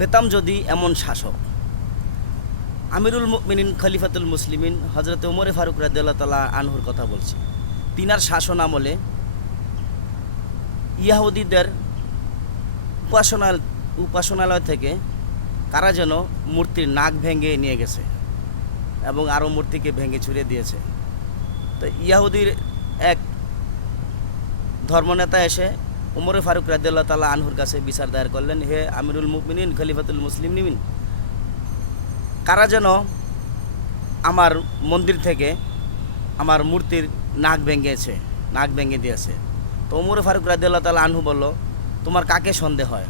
পেতাম যদি এমন শাসক। আমিরুল মুমিনিন খলিফাতুল মুসলিমিন হজরত ওমরে ফারুক রাদিয়াল্লাহু তাআলা আনহুর কথা বলছি। তিনার শাসন আমলে ইয়াহুদীদের উপাসনালয় থেকে কারা যেন মূর্তির নাক ভেঙে নিয়ে গেছে এবং আরও মূর্তিকে ভেঙে ছুঁড়ে দিয়েছে। তো ইয়াহুদির এক ধর্মনেতা এসে ওমরে ফারুক রাদিয়াল্লাহু তাআলা আনহুর কাছে বিচার দায়ের করলেন, হে আমিরুল মুমিনিন খলিফাতুল মুসলিমিন, কারা যেন আমার মন্দির থেকে আমার মূর্তির নাক ভেঙে দিয়েছে। তো ওমরে ফারুক রাদিয়াল্লাহু তাআলা আনহু বলল, তোমার কাকে সন্দেহ হয়?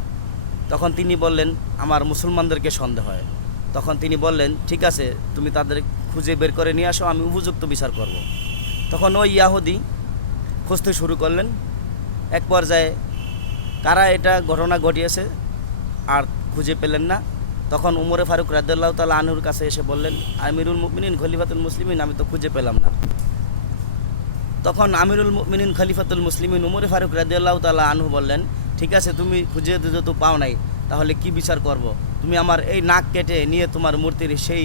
তখন তিনি বললেন, আমার মুসলমানদেরকে সন্দেহ হয়। তখন তিনি বললেন, ঠিক আছে, তুমি তাদের খুঁজে বের করে নিয়ে আসো, আমি উপযুক্ত বিচার করব। তখন ওই ইয়াহুদি খুঁজতে শুরু করলেন। এক পর্যায়ে কারা এটা ঘটনা ঘটিয়েছে আর খুঁজে পেলেন না। তখন ওমরে ফারুক রাদিয়াল্লাহু তাআলা আনহুর কাছে এসে বললেন, আমিরুল মুমিনিন খলিফাতুল মুসলিমিন, আমি তো খুঁজে পেলাম না। তখন আমিরুল মুমিনিন খলিফাতুল মুসলিমিন ওমরে ফারুক রাদিয়াল্লাহু তাআলা আনহু বললেন, ঠিক আছে, তুমি খুঁজে যেহেতু পাও নাই, তাহলে কি বিচার করব? তুমি আমার এই নাক কেটে নিয়ে তোমার মূর্তির সেই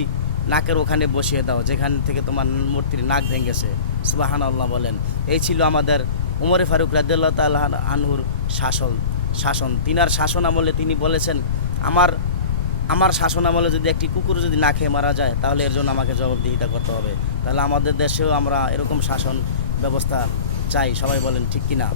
নাকের ওখানে বসিয়ে দাও যেখান থেকে তোমার মূর্তির নাক ভেঙেছে। সুবহানাল্লাহ বলেন। এই ছিল আমাদের ওমরে ফারুক রাদিয়াল্লাহু তাআলা আনহুর শাসন। তিনার শাসন আমলে তিনি বলেছেন, আমার শাসন আমলে যদি একটি কুকুর যদি না খেয়ে মারা যায়, তাহলে এর জন্য আমাকে জবাবদিহিতা করতে হবে। তাহলে আমাদের দেশেও আমরা এরকম শাসন ব্যবস্থা চাই। সবাই বলেন ঠিক কিনা?